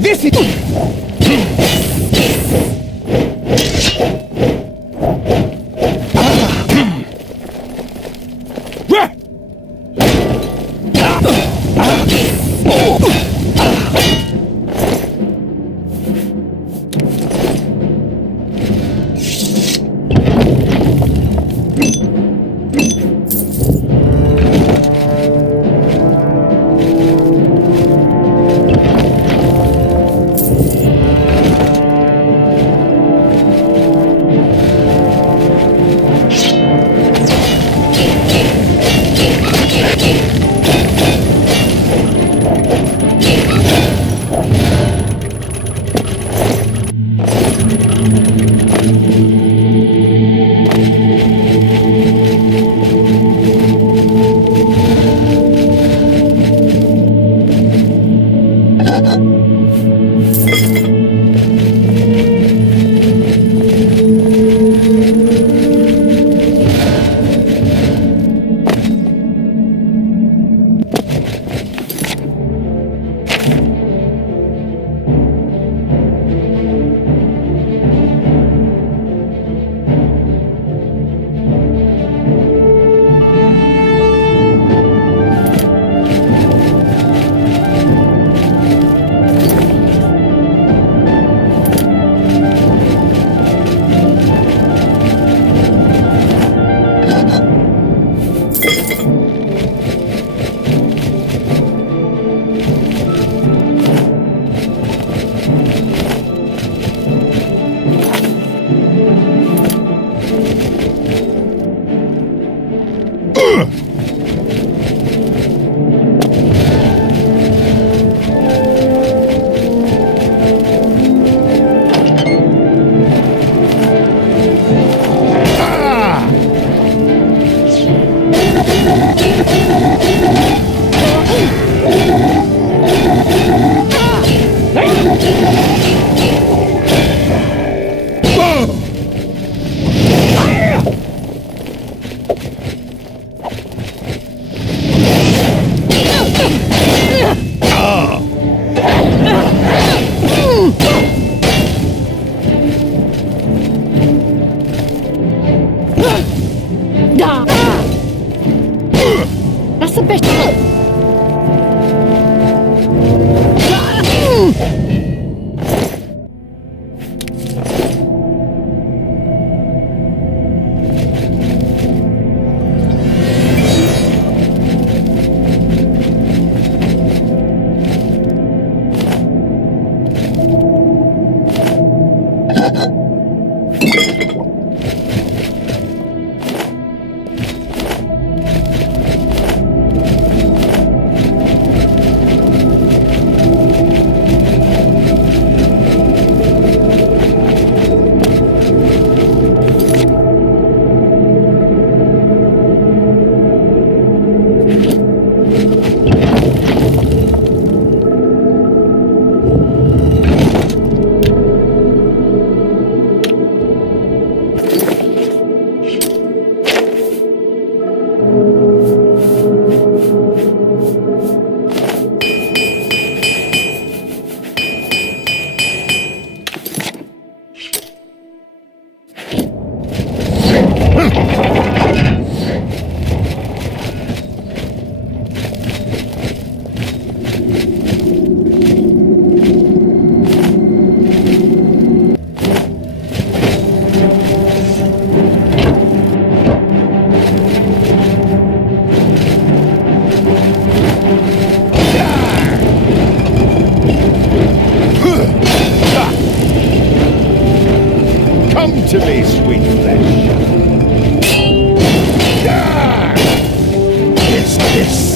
This is... to me, sweet flesh. It's this.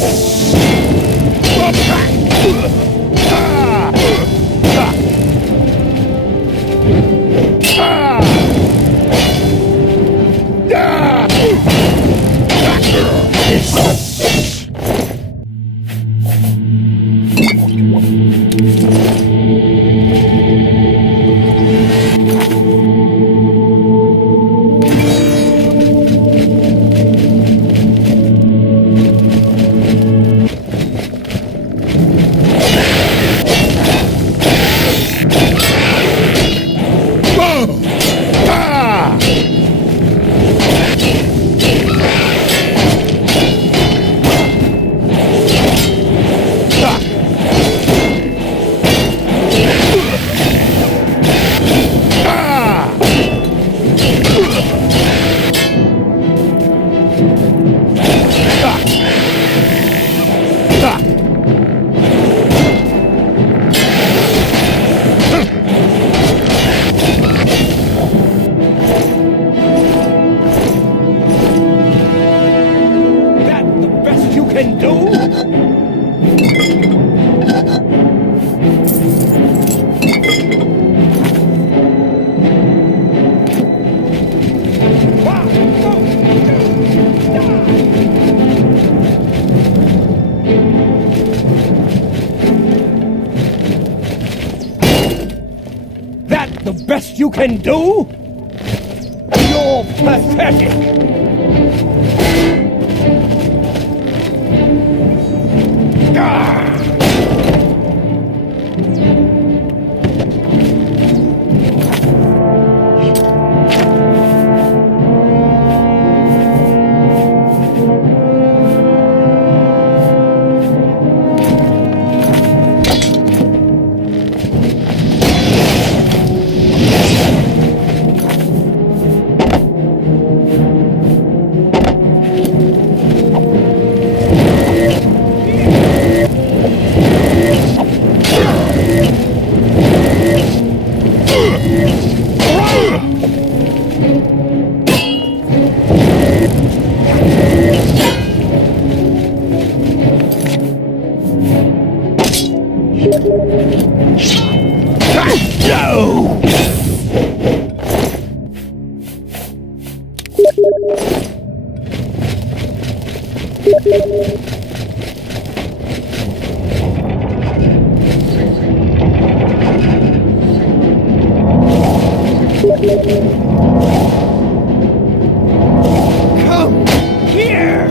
the best you can do? You're pathetic! Come here!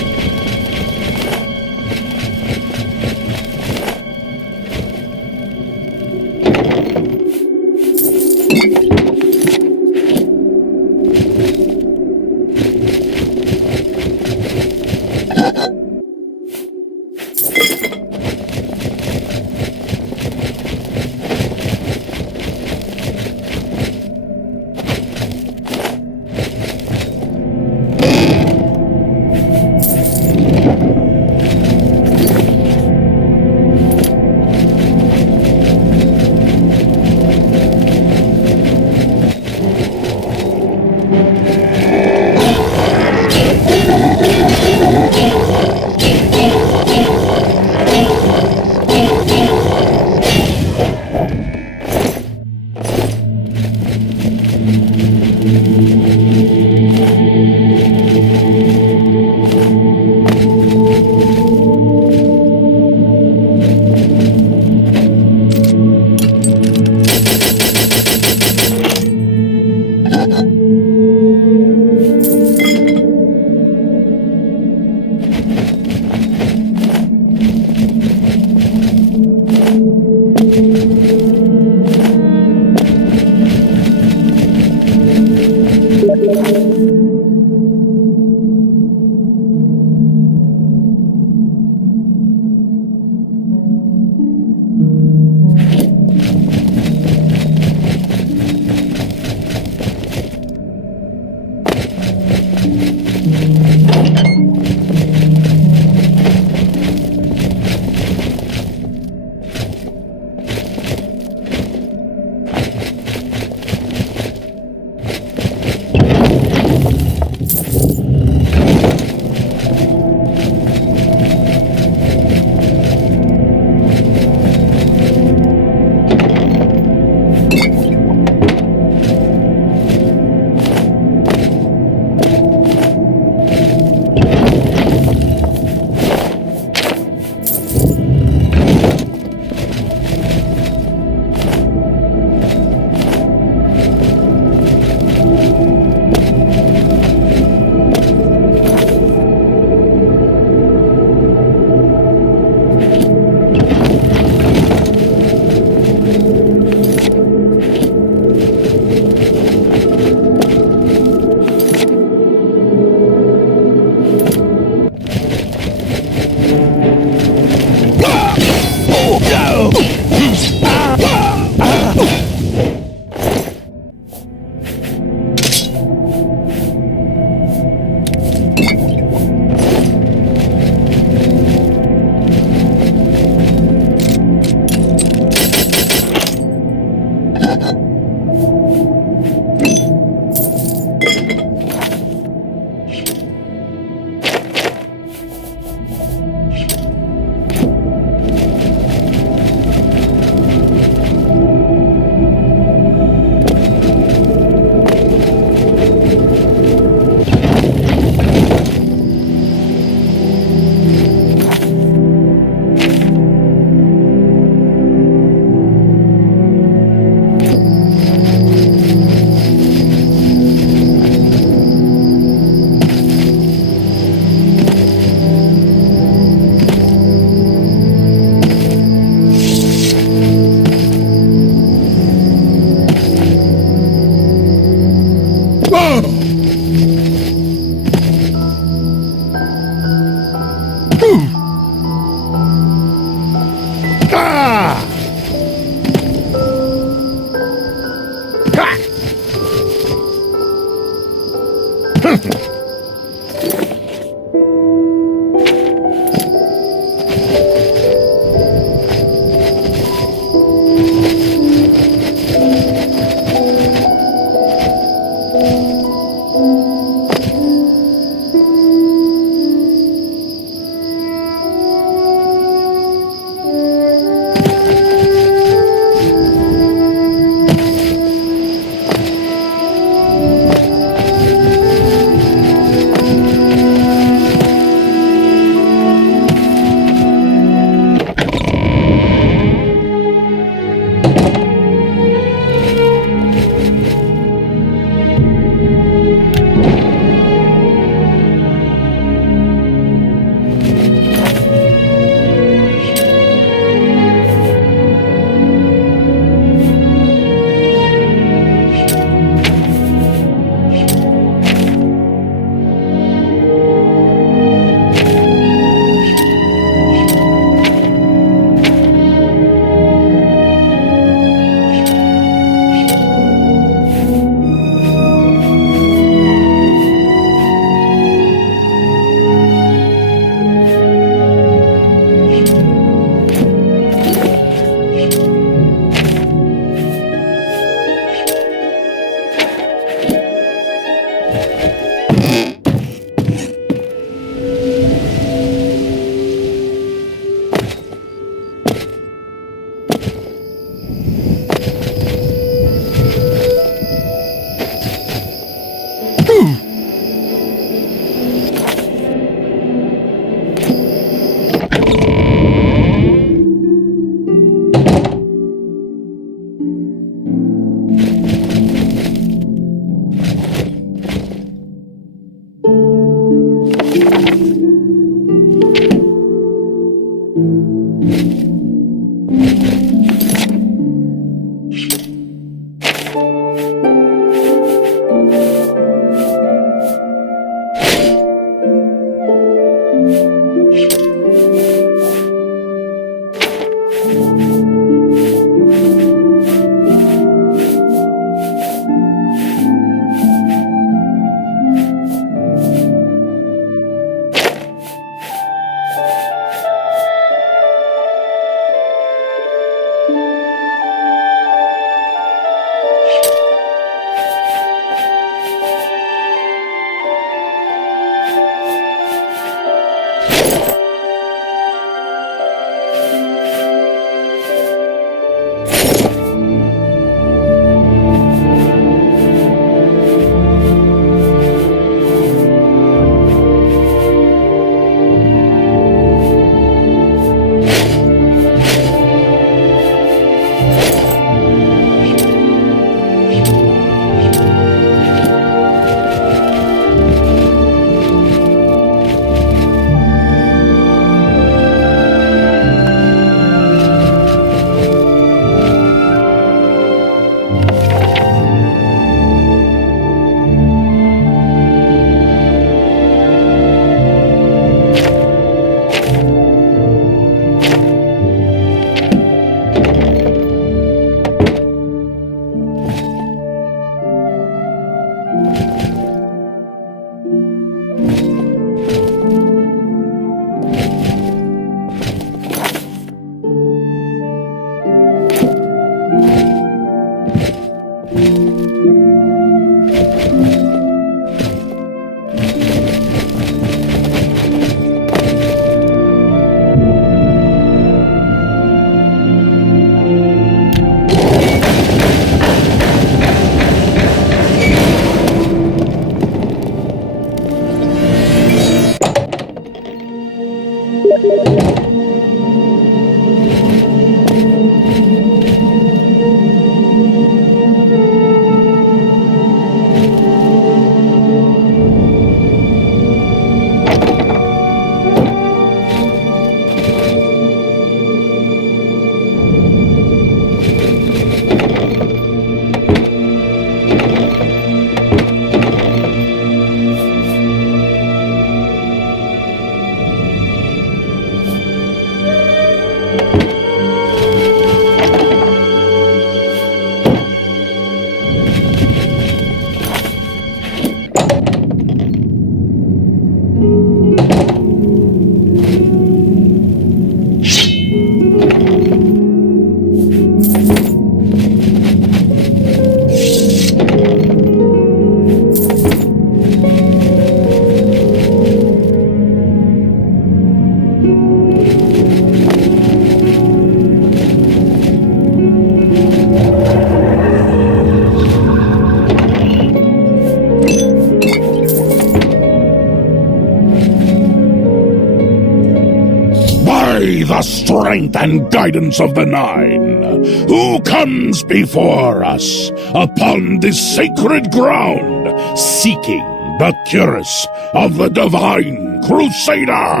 The strength and guidance of the Nine, who comes before us upon this sacred ground, seeking the cuirass of the Divine Crusader?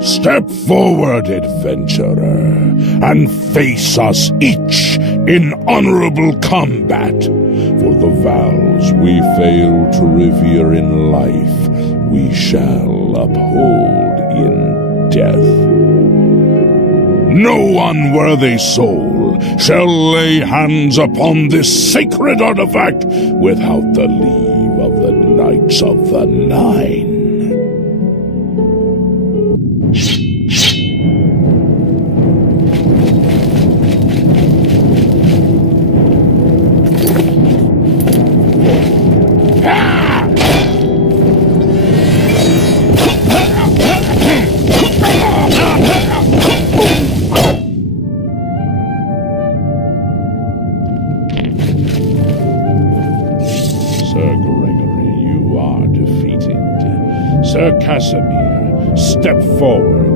Step forward, adventurer, and face us each in honorable combat. For the vows we fail to revere in life, we shall uphold in death. No unworthy soul shall lay hands upon this sacred artifact without the leave of the Knights of the Nine. Sir Casimir, step forward.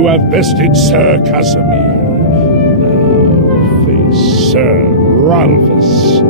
You have bested Sir Casimir. Now face Sir Ralphus.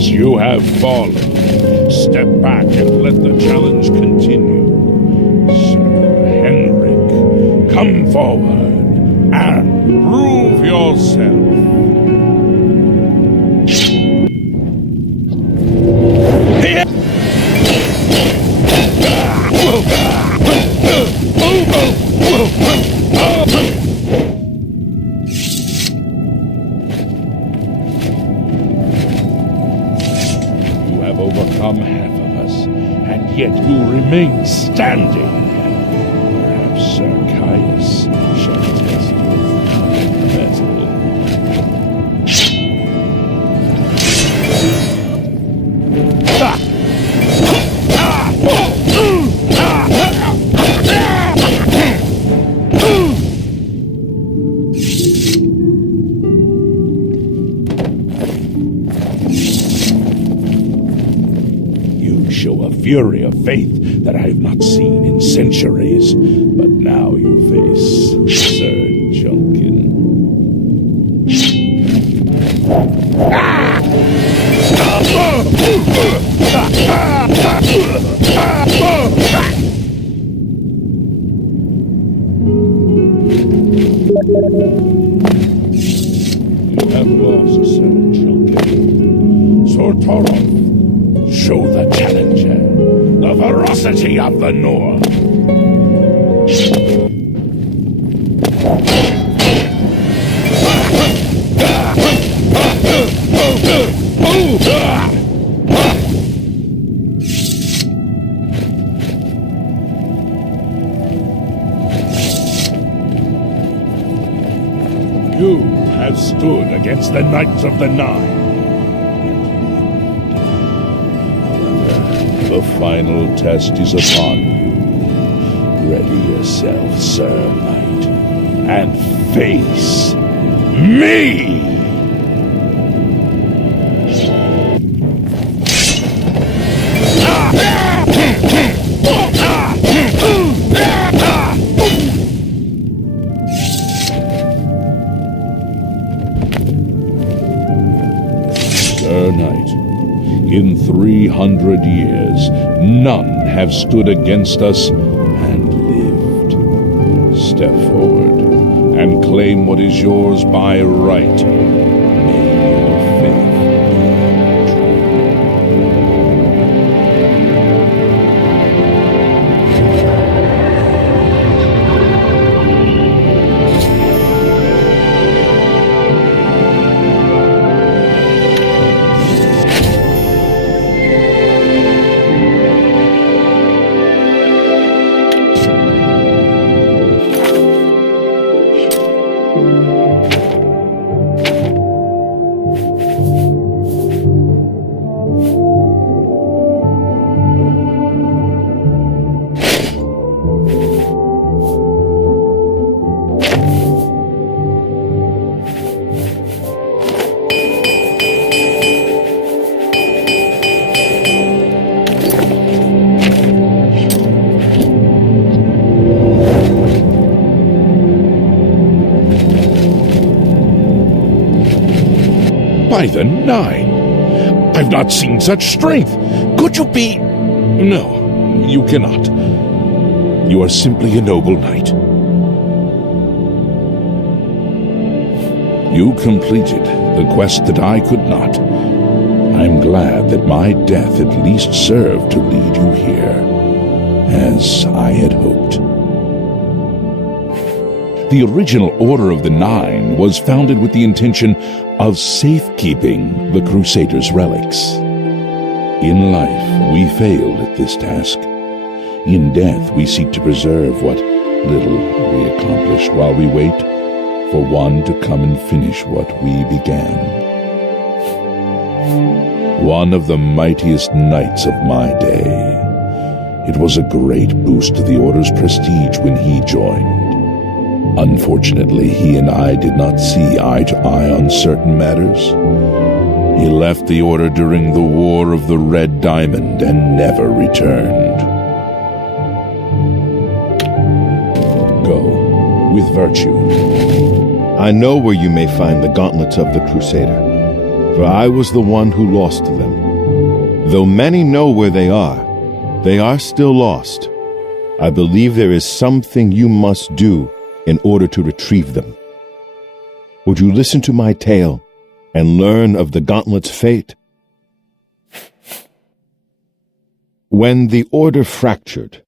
You have fallen. Step back and let the challenge continue. Sir Henrik, come forward and prove yourself. Overcome half of us, and yet you remain standing. Perhaps Sir Caius shall test your mettle. Show a fury of faith that I have not seen in centuries. But now you face Sir Junkin. You have lost, Sir Junkin. Sortorov, show the challenger the ferocity of the North. You have stood against the Knights of the Nine. The final test is upon you. Ready yourself, Sir Knight, and face me! Sir Knight, in 300 years, none have stood against us and lived. Step forward and claim what is yours by right. May your faith be true. By the Nine! I've not seen such strength! Could you be... No, you cannot. You are simply a noble knight. You completed the quest that I could not. I'm glad that my death at least served to lead you here, as I had hoped. The original Order of the Nine was founded with the intention of safekeeping the Crusaders' relics. In life, we failed at this task. In death, we seek to preserve what little we accomplished while we wait for one to come and finish what we began. One of the mightiest knights of my day. It was a great boost to the Order's prestige when he joined. Unfortunately, he and I did not see eye to eye on certain matters. He left the Order during the War of the Red Diamond and never returned. Go, with virtue. I know where you may find the gauntlets of the Crusader, for I was the one who lost them. Though many know where they are still lost. I believe there is something you must do in order to retrieve them. Would you listen to my tale and learn of the gauntlet's fate? When the Order fractured,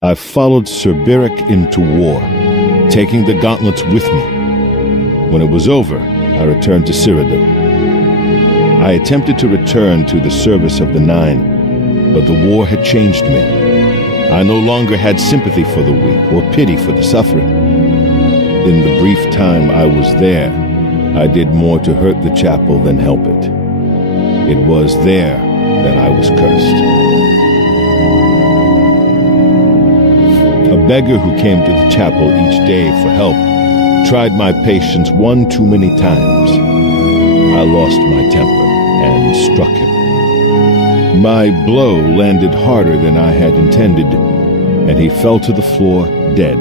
I followed Sir Beric into war, taking the gauntlets with me. When it was over, I returned to Cyrodiil. I attempted to return to the service of the Nine, but the war had changed me. I no longer had sympathy for the weak or pity for the suffering. In the brief time I was there, I did more to hurt the chapel than help it. It was there that I was cursed. A beggar who came to the chapel each day for help tried my patience one too many times. I lost my temper and struck him. My blow landed harder than I had intended, and he fell to the floor dead,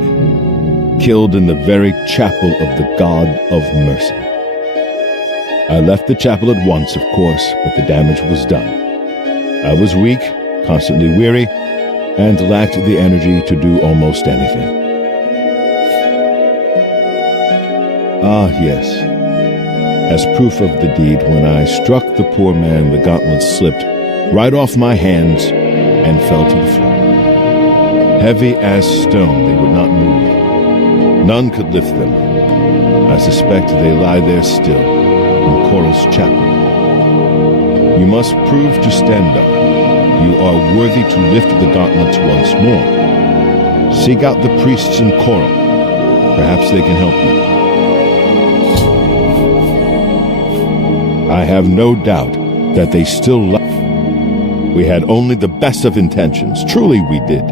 killed in the very chapel of the God of Mercy. I left the chapel at once, of course, but the damage was done. I was weak, constantly weary, and lacked the energy to do almost anything. Ah, yes. As proof of the deed, when I struck the poor man, the gauntlets slipped right off my hands and fell to the floor. Heavy as stone, they would not move. None could lift them. I suspect they lie there still, in Coral's chapel. You must prove to Stendarr you are worthy to lift the gauntlets once more. Seek out the priests in Coral. Perhaps they can help you. I have no doubt that they still love. We had only the best of intentions. Truly we did.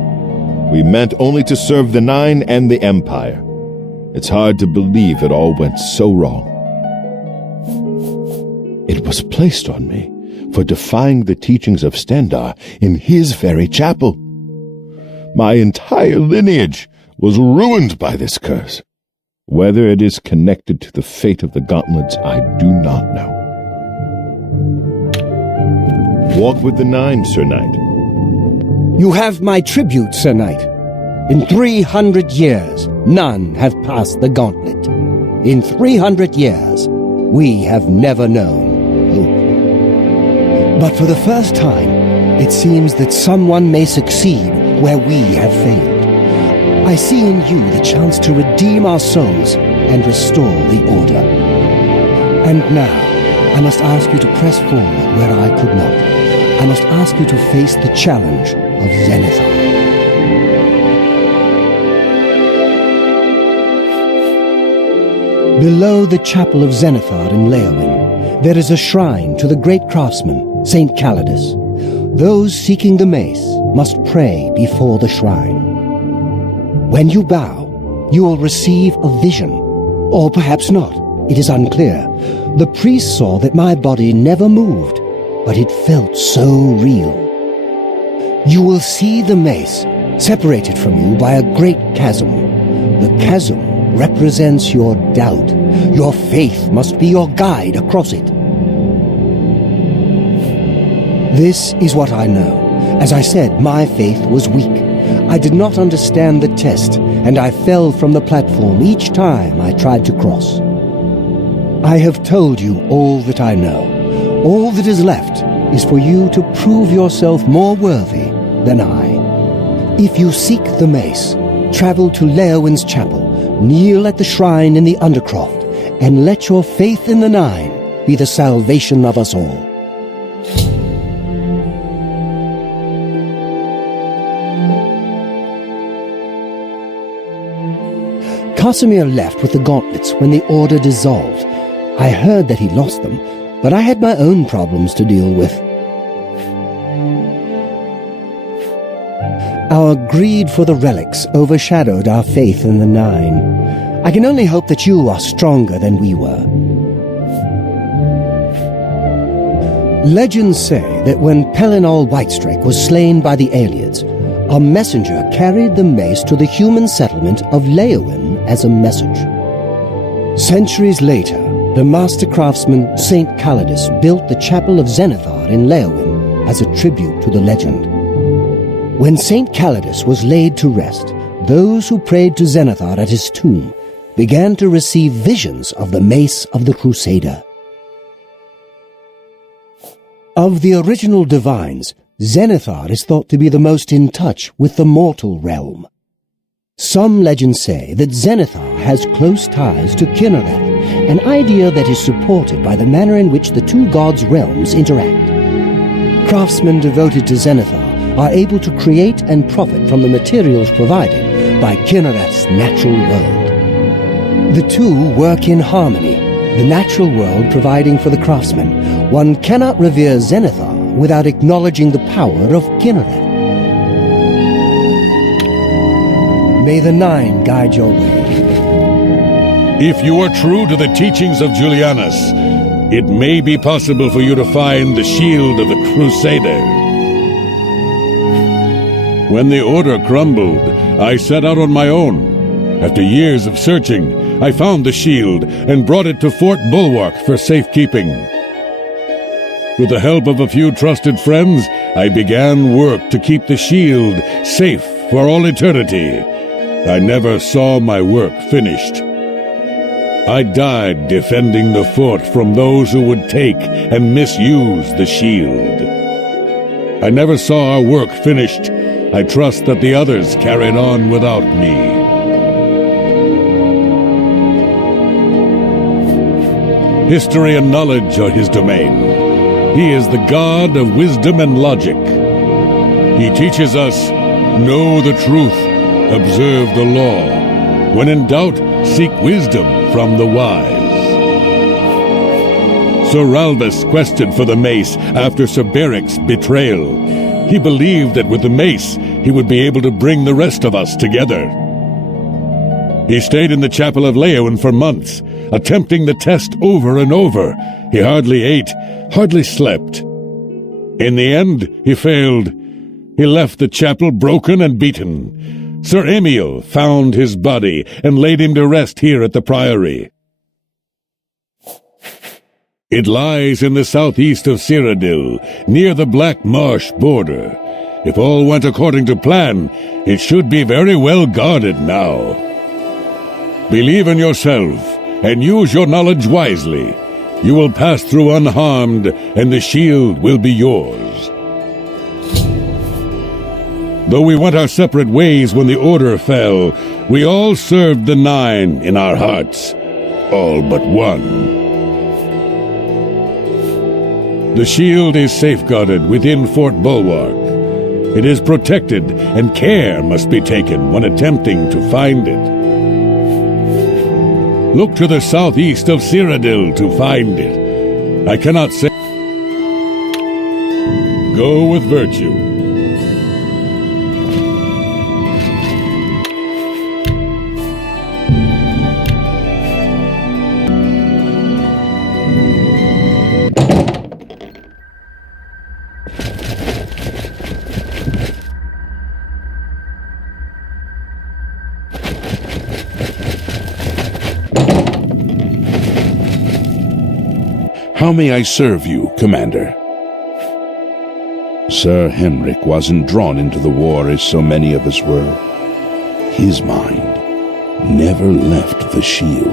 We meant only to serve the Nine and the Empire. It's hard to believe it all went so wrong. It was placed on me for defying the teachings of Stendarr in his very chapel. My entire lineage was ruined by this curse. Whether it is connected to the fate of the gauntlets, I do not know. Walk with the Nine, Sir Knight. You have my tribute, Sir Knight. In 300 years, none have passed the gauntlet. In 300 years, we have never known hope. But for the first time, it seems that someone may succeed where we have failed. I see in you the chance to redeem our souls and restore the Order. And now, I must ask you to press forward where I could not. I must ask you to face the challenge of Zenithar. Below the chapel of Zenithar in Leowyn, there is a shrine to the great craftsman, Saint Calidus. Those seeking the mace must pray before the shrine. When you bow, you will receive a vision, or perhaps not. It is unclear. The priest saw that my body never moved, but it felt so real. You will see the mace separated from you by a great chasm. The chasm represents your doubt. Your faith must be your guide across it. This is what I know. As I said, my faith was weak. I did not understand the test, and I fell from the platform each time I tried to cross. I have told you all that I know. All that is left is for you to prove yourself more worthy than I. If you seek the mace, travel to Leowyn's chapel, kneel at the shrine in the Undercroft, and let your faith in the Nine be the salvation of us all. Casimir left with the gauntlets when the Order dissolved. I heard that he lost them, but I had my own problems to deal with. Our greed for the relics overshadowed our faith in the Nine. I can only hope that you are stronger than we were. Legends say that when Pelinal Whitestrake was slain by the Aelids, a messenger carried the mace to the human settlement of Leowin as a message. Centuries later, the master craftsman St. Calidus built the Chapel of Zenithar in Leowin as a tribute to the legend. When St. Calidus was laid to rest, those who prayed to Zenithar at his tomb began to receive visions of the mace of the Crusader. Of the original divines, Zenithar is thought to be the most in touch with the mortal realm. Some legends say that Zenithar has close ties to Kinnereth, an idea that is supported by the manner in which the two gods' realms interact. Craftsmen devoted to Zenithar are able to create and profit from the materials provided by Kinnereth's natural world. The two work in harmony, the natural world providing for the craftsman. One cannot revere Zenithar without acknowledging the power of Kinnereth. May the Nine guide your way. If you are true to the teachings of Julianus, it may be possible for you to find the shield of the Crusader. When the Order crumbled, I set out on my own. After years of searching, I found the shield and brought it to Fort Bulwark for safekeeping. With the help of a few trusted friends, I began work to keep the shield safe for all eternity. I never saw my work finished. I died defending the fort from those who would take and misuse the shield. I never saw our work finished. I trust that the others carried on without me. History and knowledge are his domain. He is the god of wisdom and logic. He teaches us, know the truth, observe the law. When in doubt, seek wisdom from the wise. Sir Ralbus quested for the mace after Sir Beric's betrayal. He believed that with the mace, he would be able to bring the rest of us together. He stayed in the Chapel of Leowin for months, attempting the test over and over. He hardly ate, hardly slept. In the end, he failed. He left the chapel broken and beaten. Sir Emil found his body and laid him to rest here at the Priory. It lies in the southeast of Cyrodiil, near the Black Marsh border. If all went according to plan, it should be very well guarded now. Believe in yourself, and use your knowledge wisely. You will pass through unharmed, and the shield will be yours. Though we went our separate ways when the Order fell, we all served the Nine in our hearts. All but one. The shield is safeguarded within Fort Bulwark. It is protected, and care must be taken when attempting to find it. Look to the southeast of Cyrodiil to find it. I cannot say. Go with virtue. How may I serve you, Commander? Sir Henrik wasn't drawn into the war as so many of us were. His mind never left the shield.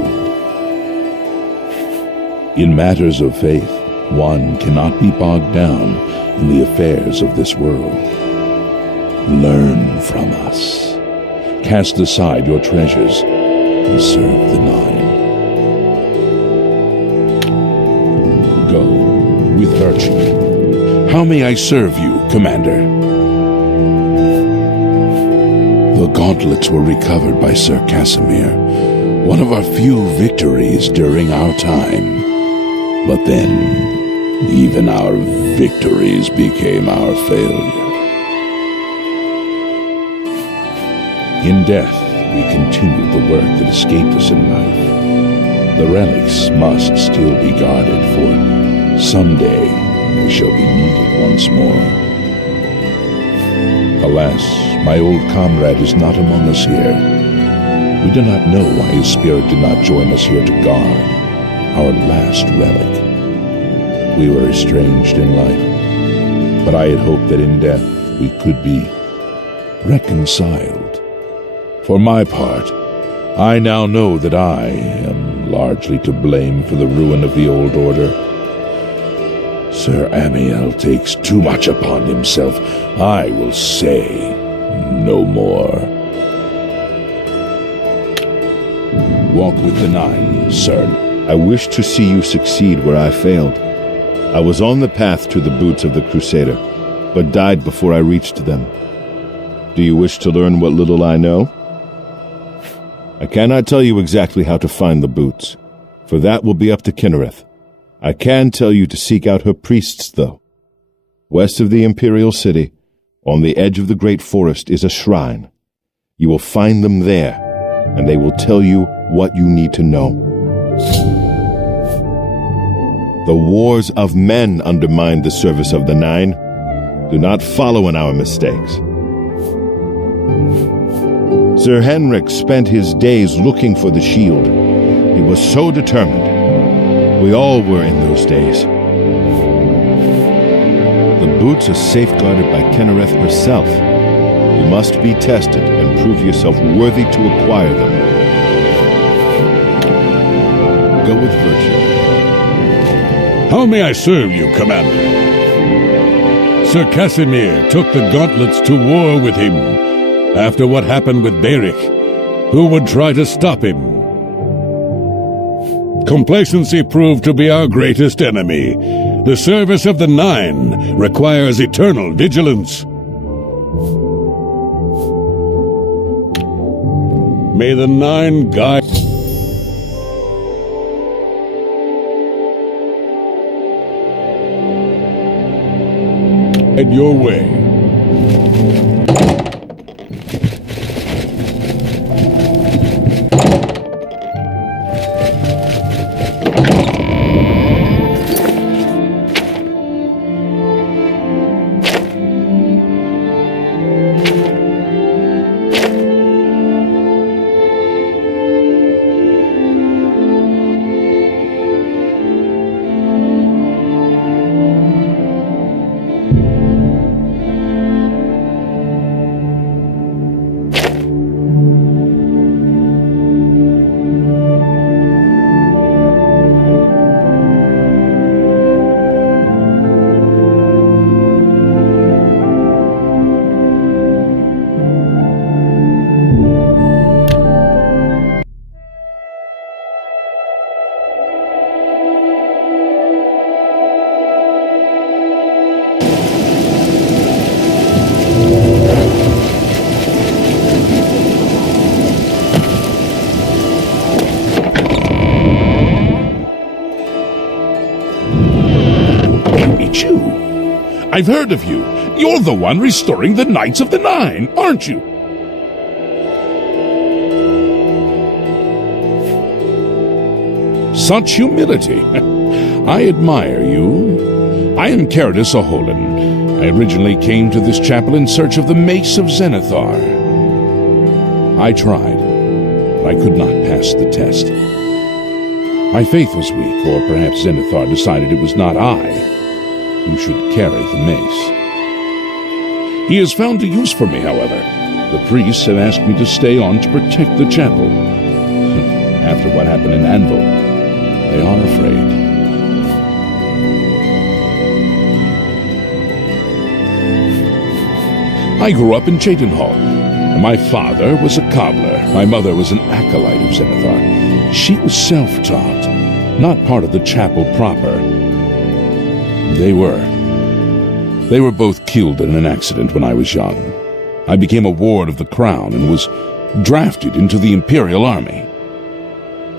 In matters of faith, one cannot be bogged down in the affairs of this world. Learn from us. Cast aside your treasures and serve the Nine. Go with virtue. How may I serve you, Commander? The gauntlets were recovered by Sir Casimir. One of our few victories during our time. But then, even our victories became our failure. In death, we continued the work that escaped us in life. The relics must still be guarded, for someday they shall be needed once more. Alas, my old comrade is not among us here. We do not know why his spirit did not join us here to guard our last relic. We were estranged in life, but I had hoped that in death we could be reconciled. For my part, I now know that I am largely to blame for the ruin of the old order. Sir Amiel takes too much upon himself. I will say no more. Walk with the Nine, sir. I wish to see you succeed where I failed. I was on the path to the boots of the Crusader, but died before I reached them. Do you wish to learn what little I know? I cannot tell you exactly how to find the boots, for that will be up to Kinnereth. I can tell you to seek out her priests, though. West of the Imperial City, on the edge of the great forest, is a shrine. You will find them there, and they will tell you what you need to know. The wars of men undermined the service of the Nine. Do not follow in our mistakes. Sir Henrik spent his days looking for the shield. He was so determined. We all were in those days. The boots are safeguarded by Kinnereth herself. You must be tested and prove yourself worthy to acquire them. Go with virtue. How may I serve you, Commander? Sir Casimir took the gauntlets to war with him after what happened with Beric. Who would try to stop him? Complacency proved to be our greatest enemy. The service of the Nine requires eternal vigilance. May the Nine guide your way. I've heard of you. You're the one restoring the Knights of the Nine, aren't you? Such humility. I admire you. I am Caridus Aholan. I originally came to this chapel in search of the Mace of Zenithar. I tried, but I could not pass the test. My faith was weak, or perhaps Zenithar decided it was not I who should carry the mace. He has found a use for me, however. The priests have asked me to stay on to protect the chapel. After what happened in Anvil, they are afraid. I grew up in Cheydinhal. My father was a cobbler. My mother was an acolyte of Zenithar. She was self-taught, not part of the chapel proper. They were both killed in an accident when I was young. I became a ward of the crown and was drafted into the Imperial Army.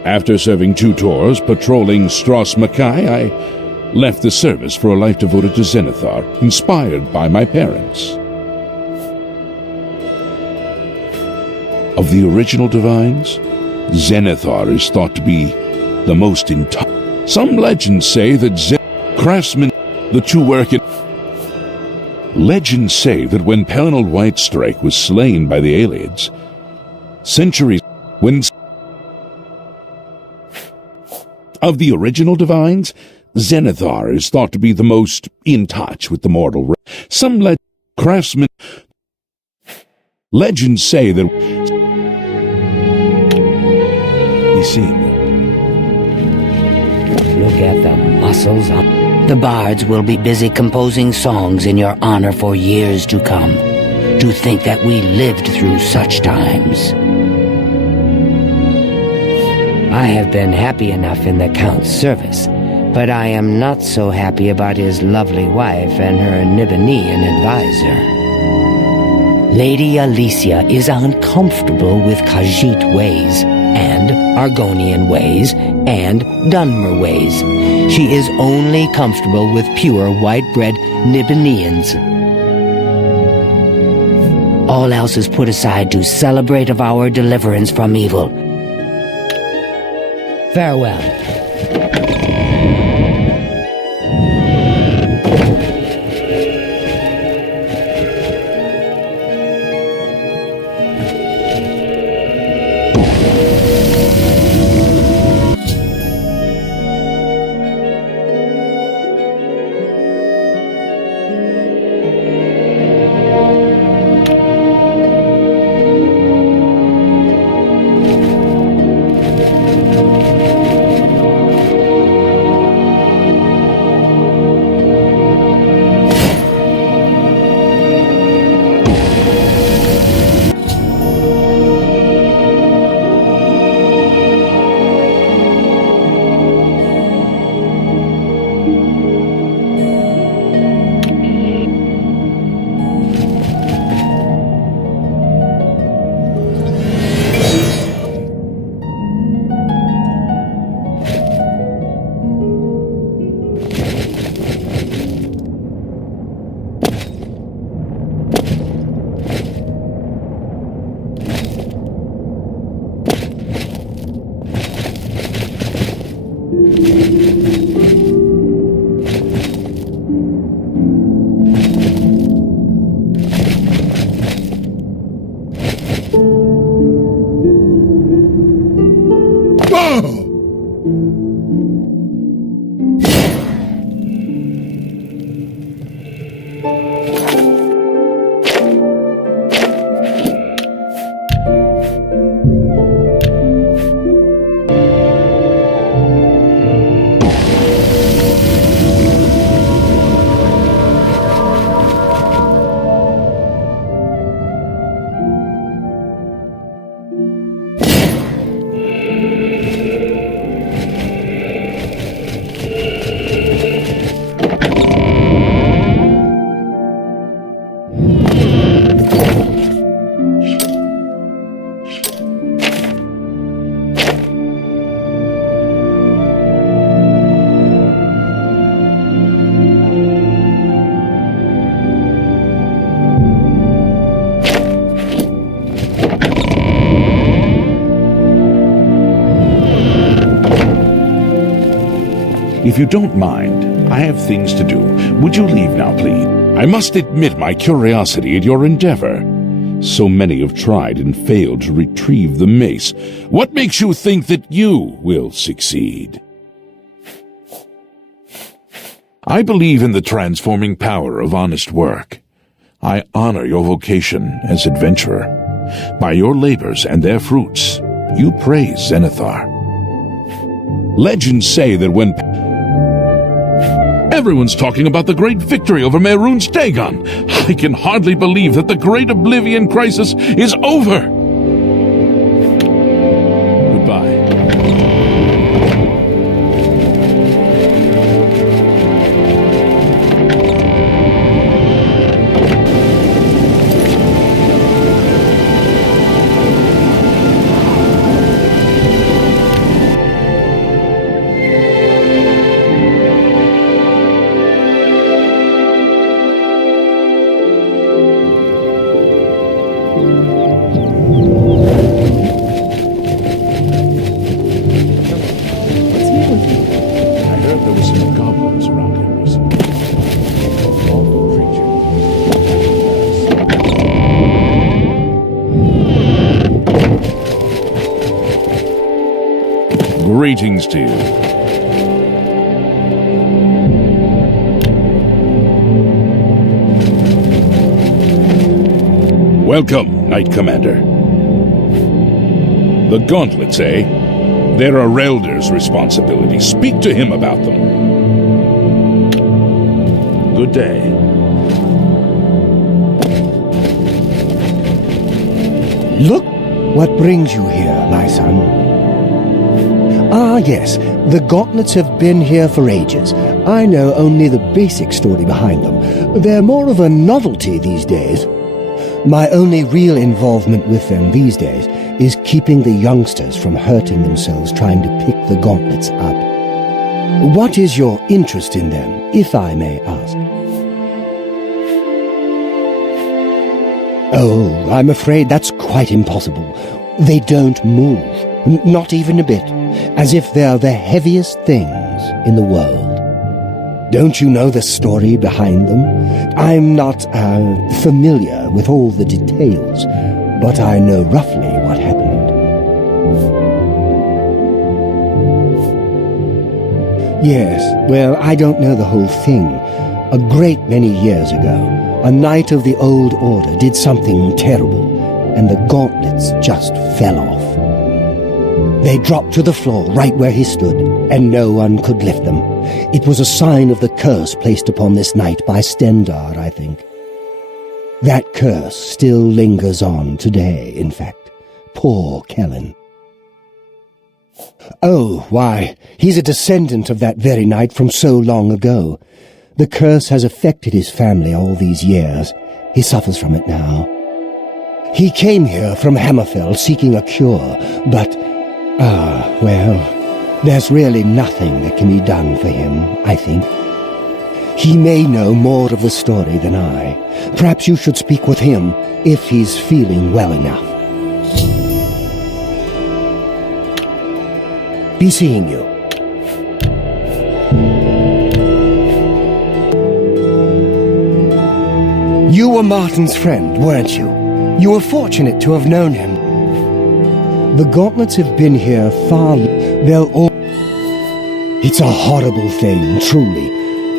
After serving 2 tours patrolling Stros Mackay, I left the service for a life devoted to Zenithar, inspired by my parents. Of the original divines, Zenithar is thought to be the most intolerant. Some legends say that craftsmen, the two work in... Legends say that when Perennial Whitestrike was slain by the Aliens, centuries... when... Of the original divines, Zenithar is thought to be the most in touch with the mortal. Some craftsmen... Legends say that... Be seen. Look at the muscles. The bards will be busy composing songs in your honor for years to come. To think that we lived through such times. I have been happy enough in the Count's service, but I am not so happy about his lovely wife and her Nibbanean advisor. Lady Alicia is uncomfortable with Khajiit ways, and Argonian ways, and Dunmer ways. She is only comfortable with pure white-bread Nibbaneans. All else is put aside to celebrate of our deliverance from evil. Farewell. If you don't mind, I have things to do. Would you leave now, please? I must admit my curiosity at your endeavor. So many have tried and failed to retrieve the mace. What makes you think that you will succeed? I believe in the transforming power of honest work. I honor your vocation as adventurer. By your labors and their fruits, you praise Zenithar. Legends say that when... Everyone's talking about the great victory over Mehrunes Dagon. I can hardly believe that the great Oblivion crisis is over. Goodbye. I heard there were some goblins around here recently. Awful creature. Greetings to you. Welcome, Knight Commander. The gauntlets, eh? They're a Relder's responsibility. Speak to him about them. Good day. Look what brings you here, my son. Ah, yes, the gauntlets have been here for ages. I know only the basic story behind them. They're more of a novelty these days. My only real involvement with them these days is keeping the youngsters from hurting themselves trying to pick the gauntlets up. What is your interest in them, if I may ask? Oh, I'm afraid that's quite impossible. They don't move, not even a bit, as if they're the heaviest things in the world. Don't you know the story behind them? I'm not familiar with all the details, but I know roughly what happened. Yes, well, I don't know the whole thing. A great many years ago, a knight of the Old Order did something terrible, and the gauntlets just fell off. They dropped to the floor right where he stood, and no one could lift them. It was a sign of the curse placed upon this knight by Stendarr, I think. That curse still lingers on today, in fact. Poor Kellen. Oh, why, he's a descendant of that very knight from so long ago. The curse has affected his family all these years. He suffers from it now. He came here from Hammerfell seeking a cure, but well, there's really nothing that can be done for him, I think. He may know more of the story than I. Perhaps you should speak with him if he's feeling well enough. Be seeing you. You were Martin's friend, weren't you? You were fortunate to have known him. The gauntlets have been here far. They'll all... It's a horrible thing, truly.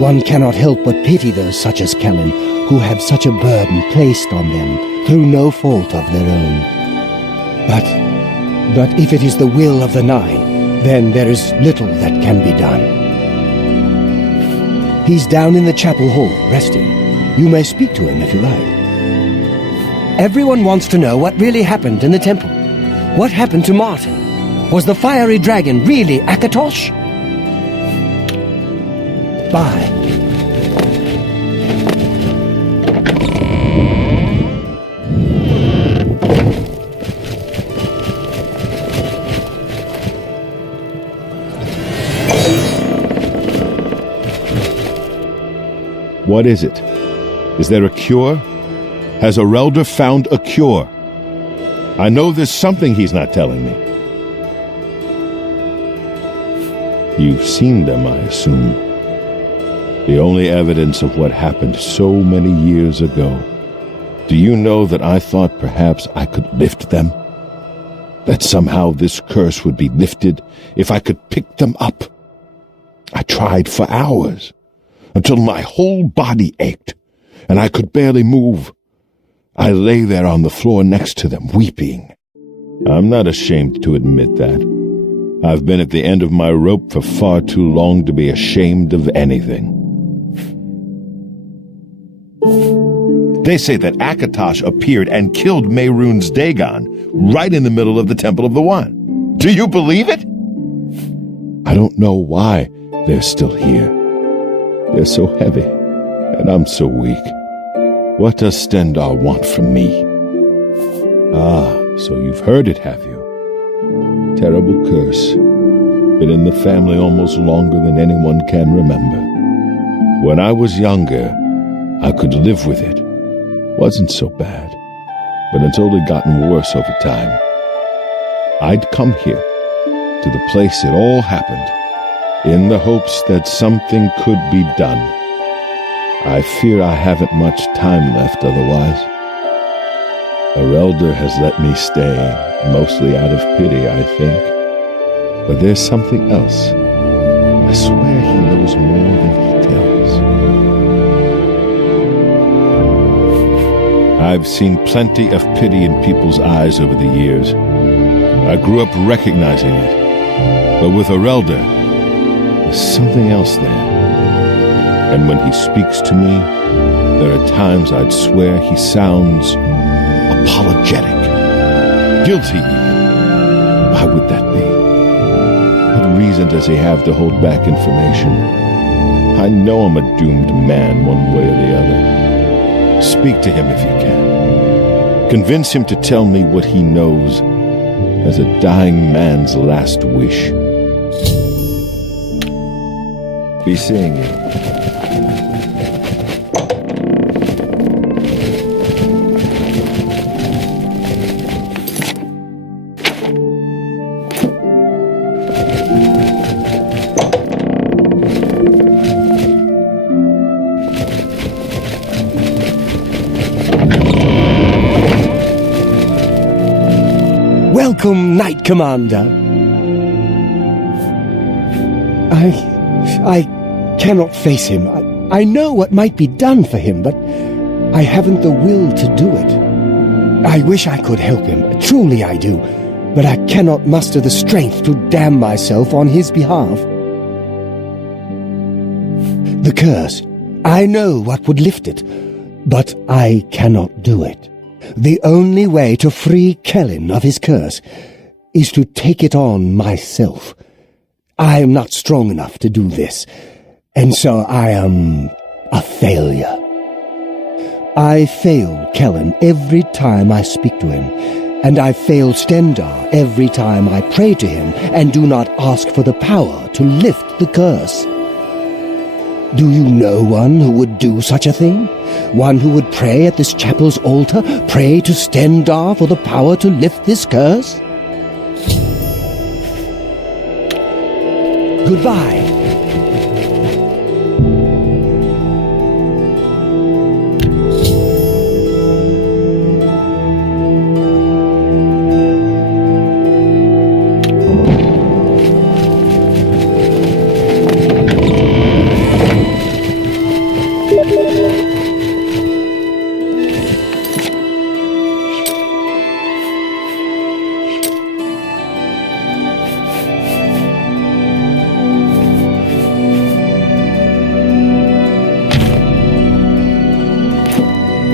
One cannot help but pity those such as Kellen, who have such a burden placed on them through no fault of their own. But if it is the will of the Nine, then there is little that can be done. He's down in the chapel hall, resting. You may speak to him if you like. Everyone wants to know what really happened in the temple. What happened to Martin? Was the fiery dragon really Akatosh? Bye. What is it? Is there a cure? Has a Relder found a cure? I know there's something he's not telling me. You've seen them, I assume. The only evidence of what happened so many years ago. Do you know that I thought perhaps I could lift them? That somehow this curse would be lifted if I could pick them up? I tried for hours, until my whole body ached, and I could barely move. I lay there on the floor next to them, weeping. I'm not ashamed to admit that. I've been at the end of my rope for far too long to be ashamed of anything. They say that Akatosh appeared and killed Mehrunes Dagon right in the middle of the Temple of the One. Do you believe it? I don't know why they're still here. They're so heavy, and I'm so weak. What does Stendarr want from me? Ah, so you've heard it, have you? Terrible curse. Been in the family almost longer than anyone can remember. When I was younger, I could live with it. Wasn't so bad. But until it gotten worse over time, I'd come here, to the place it all happened, in the hopes that something could be done. I fear I haven't much time left otherwise. Our elder has let me stay, mostly out of pity, I think. But there's something else. I swear he knows more than he tells. I've seen plenty of pity in people's eyes over the years. I grew up recognizing it. But with our elder, there's something else there. And when he speaks to me, there are times I'd swear he sounds apologetic, guilty even. Why would that be? What reason does he have to hold back information? I know I'm a doomed man one way or the other. Speak to him if you can. Convince him to tell me what he knows as a dying man's last wish. Be seeing you. Welcome, Knight Commander. I cannot face him. I know what might be done for him, but I haven't the will to do it. I wish I could help him, truly I do, but I cannot muster the strength to damn myself on his behalf. The curse, I know what would lift it, but I cannot do it. The only way to free Kellen of his curse is to take it on myself. I am not strong enough to do this, and so I am a failure. I fail Kellen every time I speak to him, and I fail Stendarr every time I pray to him and do not ask for the power to lift the curse. Do you know one who would do such a thing? One who would pray at this chapel's altar, pray to Stendarr for the power to lift this curse? Goodbye.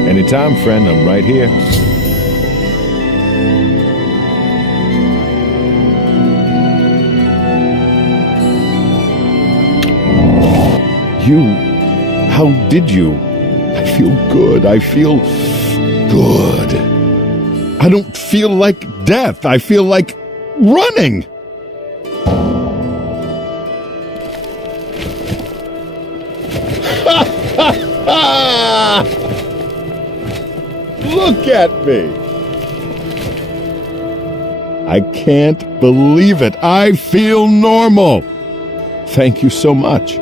Anytime, friend, I'm right here. How did you? I feel good. I feel good. I don't feel like death. I feel like running. Look at me. I can't believe it. I feel normal. Thank you so much.